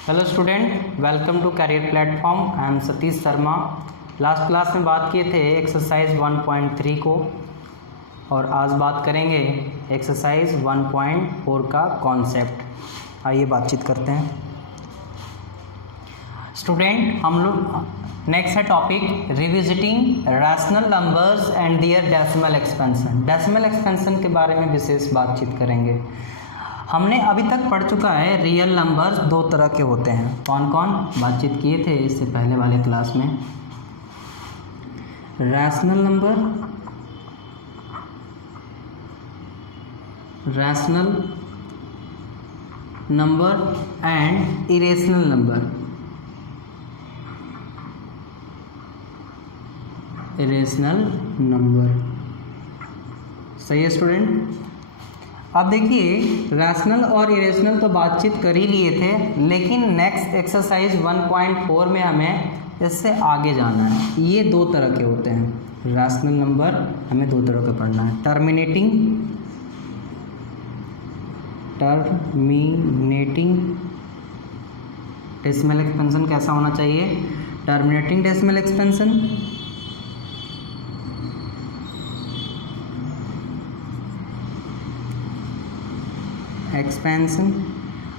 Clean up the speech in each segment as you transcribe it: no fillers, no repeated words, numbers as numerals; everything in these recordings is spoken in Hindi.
Hello student, welcome to career platform. I am Satish Sharma. Last class में बात किए थे एक्सरसाइज 1.3 को और आज बात करेंगे एक्सरसाइज 1.4 का कॉन्सेप्ट। आइए बातचीत करते हैं स्टूडेंट। हम लोग नेक्स्ट है topic revisiting rational numbers and their decimal expansion. Decimal expansion के बारे में विशेष बातचीत करेंगे। हमने अभी तक पढ़ चुका है रियल नंबर्स दो तरह के होते हैं। कौन कौन बातचीत किए थे इससे पहले वाले क्लास में? Rational number and irrational number. सही है स्टूडेंट। अब देखिए, रैशनल और इरेशनल तो बातचीत कर ही लिए थे, लेकिन नेक्स्ट एक्सरसाइज 1.4 में हमें इससे आगे जाना है। ये दो तरह के होते हैं रैशनल नंबर, हमें दो तरह का पढ़ना है। टर्मिनेटिंग डेसिमल एक्सपेंशन कैसा होना चाहिए? टर्मिनेटिंग डेसिमल एक्सपेंशन,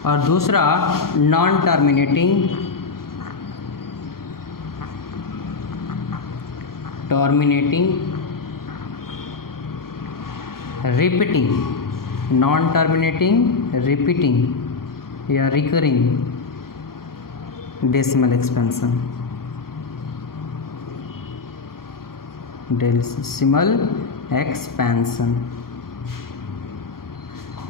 और दूसरा non terminating repeating, non terminating repeating या रिकरिंग डेसिमल एक्सपेंशन।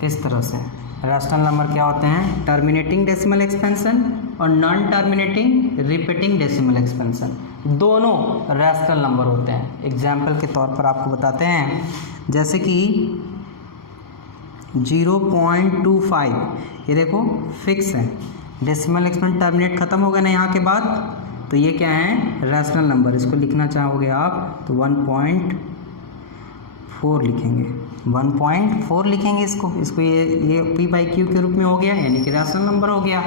इस तरह से रैशनल नंबर क्या होते हैं? टर्मिनेटिंग डेसिमल एक्सपेंशन और non terminating repeating decimal expansion, दोनों रैशनल नंबर होते हैं। एग्जाम्पल के तौर पर आपको बताते हैं, जैसे कि 0.25, ये देखो फिक्स है। डेसिमल एक्सपेंशन टर्मिनेट खत्म हो गया ना यहाँ के बाद, तो ये क्या है? Rational number. इसको लिखना चाहोगे आप तो 1.4 लिखेंगे, 1.4 लिखेंगे इसको ये p/q के रूप में हो गया, यानी कि रैशनल नंबर हो गया।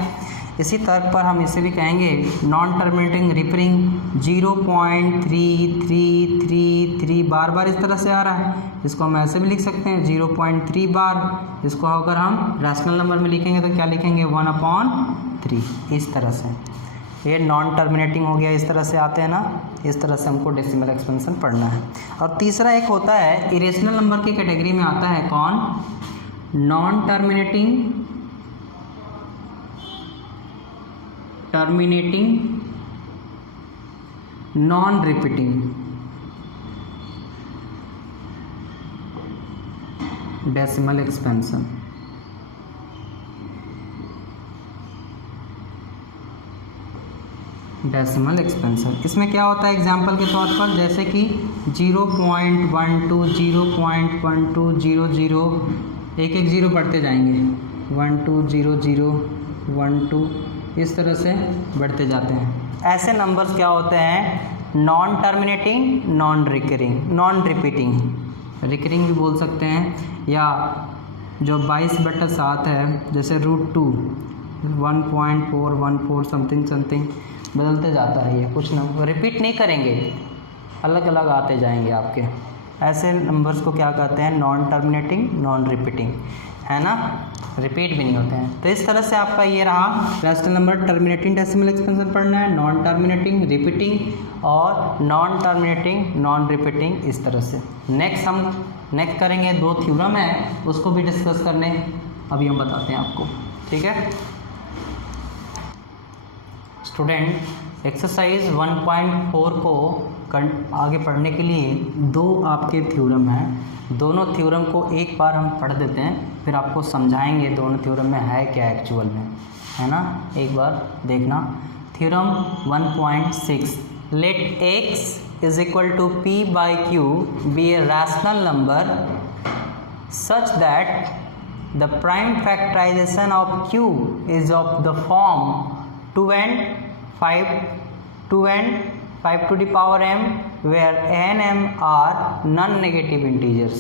इसी तर्क पर हम इसे भी कहेंगे नॉन टर्मिनेटिंग रिपीटिंग। 0.3333 बार बार इस तरह से आ रहा है, इसको हम ऐसे भी लिख सकते हैं 0.3 बार। इसको अगर हम रैशनल नंबर में लिखेंगे तो क्या लिखेंगे? 1/3। इस तरह से ये नॉन टर्मिनेटिंग हो गया। इस तरह से आते हैं ना, इस तरह से हमको डेसिमल एक्सपेंशन पढ़ना है। और तीसरा एक होता है इरेशनल नंबर की कैटेगरी में आता है कौन? Non terminating non repeating decimal expansion. Decimal expansion इसमें क्या होता है? एग्जाम्पल के तौर पर जैसे कि 0.12, 0.12, 00, एक जीरो बढ़ते जाएंगे, 1 2 0 0 1 2, इस तरह से बढ़ते जाते हैं। ऐसे नंबर्स क्या होते हैं? Non terminating, non repeating, recurring भी बोल सकते हैं। या जो 22/7 है, जैसे √2, 1.414 समथिंग बदलते जाता है। ये कुछ नंबर रिपीट नहीं करेंगे, अलग अलग आते जाएंगे आपके। ऐसे नंबर्स को क्या कहते हैं? नॉन टर्मिनेटिंग, नॉन रिपीटिंग, है ना? रिपीट भी नहीं होते हैं। तो इस तरह से आपका ये रहा rational number. Terminating decimal expansion पढ़ना है, नॉन टर्मिनेटिंग रिपीटिंग और नॉन टर्मिनेटिंग नॉन रिपीटिंग, इस तरह से। नेक्स्ट करेंगे, 2 थ्योरम है, उसको भी डिस्कस करने अभी हम बताते हैं आपको, ठीक है स्टूडेंट। एक्सरसाइज 1.4 को आगे पढ़ने के लिए 2 आपके थ्योरम हैं। दोनों थ्योरम को एक बार हम पढ़ देते हैं, फिर आपको समझाएंगे दोनों थ्योरम में है क्या एक्चुअल में, है ना? एक बार देखना। Theorem 1.6, let x is equal to p/q be a rational number such that the prime factorization of q is of the form 2n 5 to the power m, where n m are non-negative integers,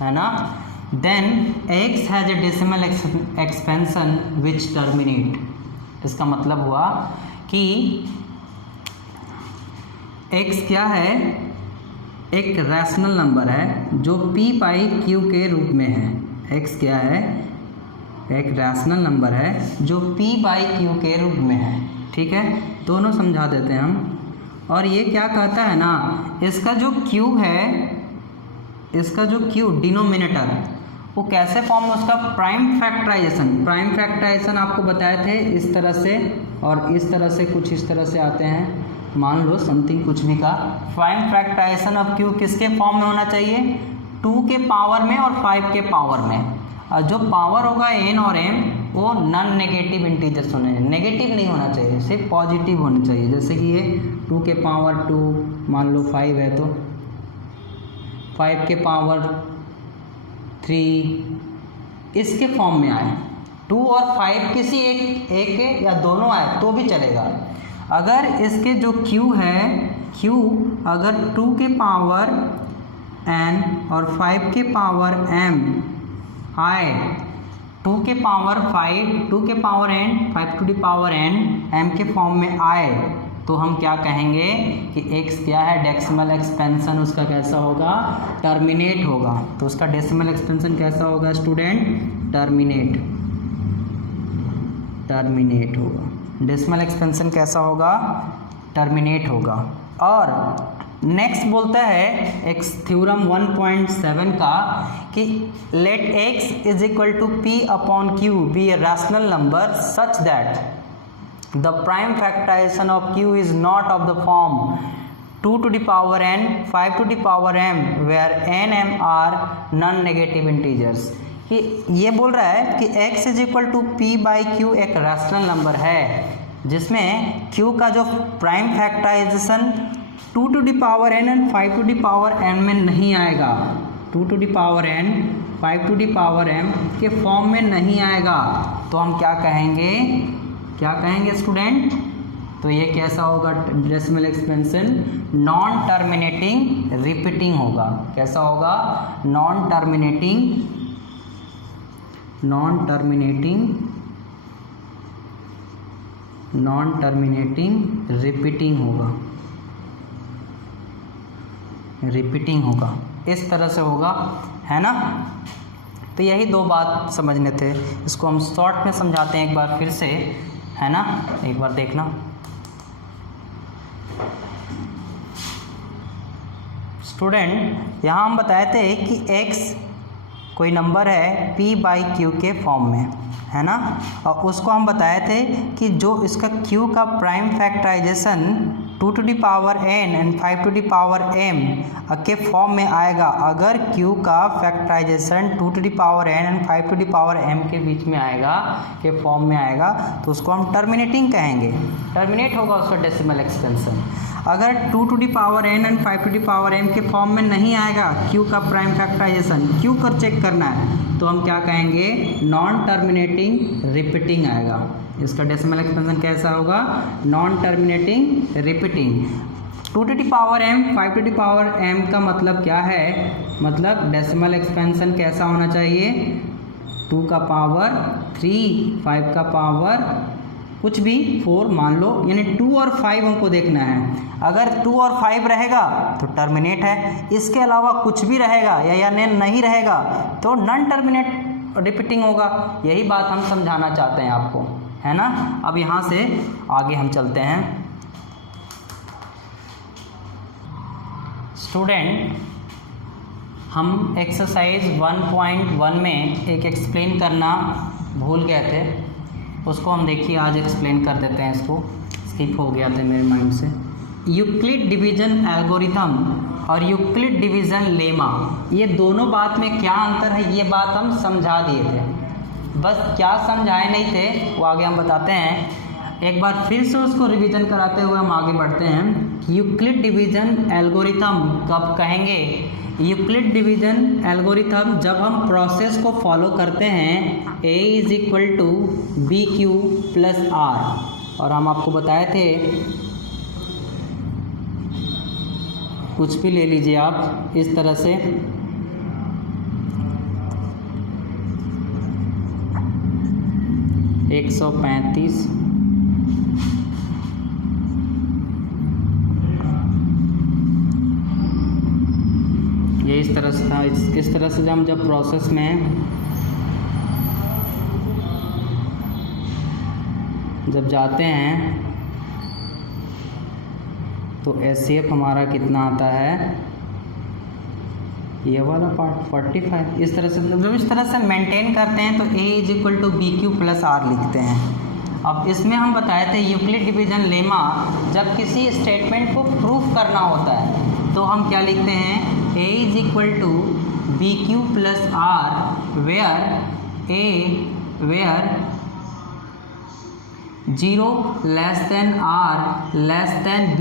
है ना? Then x has a decimal expansion which terminate इसका मतलब हुआ कि x क्या है, एक रैशनल नंबर है जो p बाई q के रूप में है। x क्या है, एक रैशनल नंबर है जो p बाई q के रूप में है। ठीक है, दोनों समझा देते हैं हम। और ये क्या कहता है ना, इसका जो q है, इसका जो q डिनोमिनेटर, वो कैसे फॉर्म में, उसका प्राइम फैक्टराइजेशन आपको बताए थे इस तरह से, और इस तरह से, कुछ इस तरह से आते हैं, मान लो समथिंग कुछ भी का। प्राइम फैक्टराइजेशन ऑफ q किसके फॉर्म में होना चाहिए, 2 के पावर में और 5 के पावर में। और जो पावर होगा n और m वो नॉन नेगेटिव इंटीजर्स होने, नेगेटिव नहीं होना चाहिए, सिर्फ पॉजिटिव होना चाहिए। जैसे कि ये 2 के पावर 2, मान लो 5 है तो 5 के पावर 3, इसके फॉर्म में आए। 2 और 5 किसी एक या दोनों आए तो भी चलेगा। अगर इसके जो q है, q अगर 2 के पावर n और 5 के पावर m आए, 2 के पावर 5, 2 के power n, 5 to the power n, m के फॉर्म में आए, तो हम क्या कहेंगे कि x क्या है, डेसिमल एक्सपेंशन उसका कैसा होगा, टर्मिनेट होगा। तो उसका डेसिमल एक्सपेंशन कैसा होगा स्टूडेंट, टर्मिनेट होगा। डेसिमल एक्सपेंशन कैसा होगा, टर्मिनेट होगा। और नेक्स्ट बोलता है एक थ्योरम 1.7 का कि let x is equal to p upon q be a rational number such that the prime factorization of q is not of the form 2 to the power n, 5 to the power m, where n m are non negative integers. कि ये बोल रहा है कि x is equal to p by q एक रैशनल नंबर है जिसमें q का जो prime factorization 2 to the power n and 5 to the power n में नहीं आएगा, 2 to the power n, 5 to the power m के फॉर्म में नहीं आएगा, तो हम क्या कहेंगे स्टूडेंट, तो ये कैसा होगा, decimal expansion non terminating repeating होगा। कैसा होगा, नॉन टर्मिनेटिंग रिपीटिंग होगा, इस तरह से होगा, है ना। तो यही दो बात समझने थे, इसको हम शॉर्ट में समझाते हैं एक बार फिर से, है ना, एक बार देखना। स्टूडेंट यहाँ हम बताए थे कि x कोई नंबर है p बाई क्यू के फॉर्म में, है ना, और उसको हम बताए थे कि जो इसका q का prime factorization 2 to the power n and 5 to the power m के फॉर्म में आएगा। अगर q का factorization 2 to the power n and 5 to the power m के बीच में आएगा, के फॉर्म में आएगा, तो उसको हम टर्मिनेटिंग कहेंगे, टर्मिनेट होगा उसका डेसिमल एक्सपेंशन। अगर 2 to the power n and 5 to the power m के फॉर्म में नहीं आएगा q का प्राइम फैक्टराइजेशन, q कर चेक करना है, तो हम क्या कहेंगे, नॉन टर्मिनेटिंग रिपीटिंग आएगा। इसका डेसिमल एक्सपेंशन कैसा होगा, non terminating repeating. 2 to the power m, 5 to the power m का मतलब क्या है, मतलब डेसिमल एक्सपेंशन कैसा होना चाहिए, 2 का पावर 3, 5 का पावर कुछ भी 4 मान लो, यानी 2 और 5 हमको देखना है। अगर 2 और 5 रहेगा तो टर्मिनेट है, इसके अलावा कुछ भी रहेगा या नहीं रहेगा तो नॉन टर्मिनेट रिपीटिंग होगा। यही बात हम समझाना चाहते हैं आपको, है ना। अब यहाँ से आगे हम चलते हैं। स्टूडेंट, हम एक्सरसाइज 1.1 में एक एक्सप्लेन करना भूल गए थे, उसको हम देखिए आज एक्सप्लेन कर देते हैं। इसको स्किप हो गया था मेरे माइंड से। यूक्लिड डिवीज़न एल्गोरिथम और यूक्लिड डिवीज़न लेमा, ये दोनों बात में क्या अंतर है, ये बात हम समझा दिए थे, बस क्या समझाए नहीं थे वो आगे हम बताते हैं। एक बार फिर से उसको रिवीजन कराते हुए हम आगे बढ़ते हैं। यूक्लिड डिवीज़न एल्गोरिथम कब कहेंगे, यूक्लिड डिवीज़न एल्गोरिथम जब हम प्रोसेस को फॉलो करते हैं a is equal to b q plus r, और हम आपको बताए थे, कुछ भी ले लीजिए आप इस तरह से, एक 135 ये इस तरह से था। इस तरह से हम जब प्रोसेस में जब जाते हैं तो HCF हमारा कितना आता है, ये वाला पार्ट 45। इस तरह से जब इस तरह से मेंटेन करते हैं तो A = BQ + R लिखते हैं। अब इसमें हम बताए थे यूक्लिड डिवीजन लेमा, जब किसी स्टेटमेंट को प्रूफ करना होता है तो हम क्या लिखते हैं, A = BQ + R where 0 r b,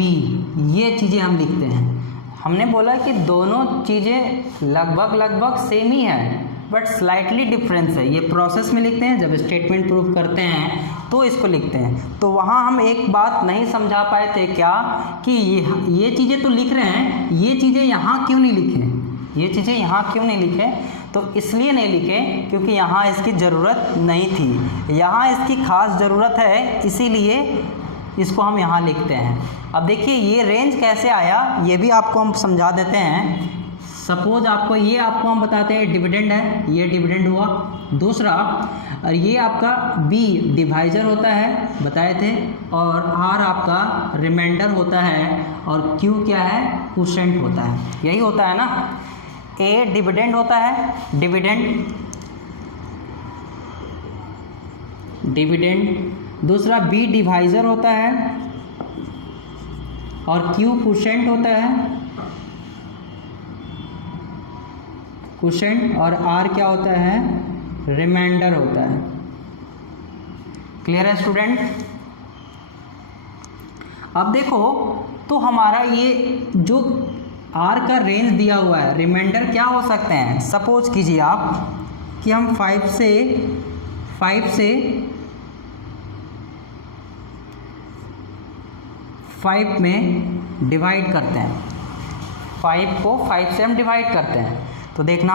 ये चीज़ें हम लिखते हैं। हमने बोला कि दोनों चीज़ें लगभग सेम ही है, बट स्लाइटली डिफरेंस है। ये प्रोसेस में लिखते हैं, जब स्टेटमेंट प्रूफ करते हैं तो इसको लिखते हैं। तो वहाँ हम एक बात नहीं समझा पाए थे, क्या कि ये चीज़ें तो लिख रहे हैं, ये चीज़ें यहाँ क्यों नहीं लिखें, ये चीज़ें यहाँ क्यों नहीं लिखे, तो इसलिए नहीं लिखे क्योंकि यहाँ इसकी ज़रूरत नहीं थी, यहाँ इसकी ख़ास ज़रूरत है, इसीलिए इसको हम यहाँ लिखते हैं। अब देखिए ये रेंज कैसे आया, ये भी आपको हम समझा देते हैं। सपोज आपको हम बताते हैं डिविडेंड है, ये डिविडेंड हुआ। दूसरा, और ये आपका B डिवाइज़र होता है, बताए थे, और R आपका रिमाइंडर होता है, और Q क्या है, क्वोशिएंट होता है। यही होता है ना। A डिविडेंड होता है, डिविडेंड। दूसरा B डिवाइज़र होता है, और Q क्वोशिएंट होता है, क्वोशिएंट, और R क्या होता है, रिमाइंडर होता है। क्लियर है स्टूडेंट। अब देखो तो हमारा ये जो R का रेंज दिया हुआ है, रिमाइंडर क्या हो सकते हैं। सपोज कीजिए आप कि हम 5 में डिवाइड करते हैं, 5 को 5 से हम डिवाइड करते हैं, तो देखना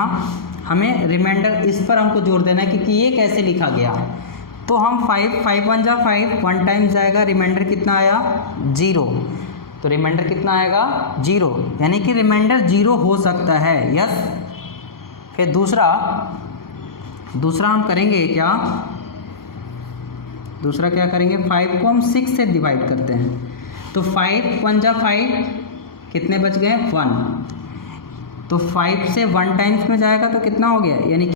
हमें रिमाइंडर इस पर हमको जोर देना है क्योंकि ये कैसे लिखा गया। तो हम 5 1 जा 5, 1 टाइम्स जाएगा, रिमाइंडर कितना आया, 0। तो रिमाइंडर कितना आएगा, 0, यानी कि रिमाइंडर 0 हो सकता है। यस। फिर दूसरा हम करेंगे क्या, दूसरा क्या करेंगे, 5 को हम 6 से डिवाइड करते हैं, तो 5 1 जा 5, कितने बच गए, 1। तो 5 से 1 टाइम्स में जाएगा तो कितना हो गया, यानी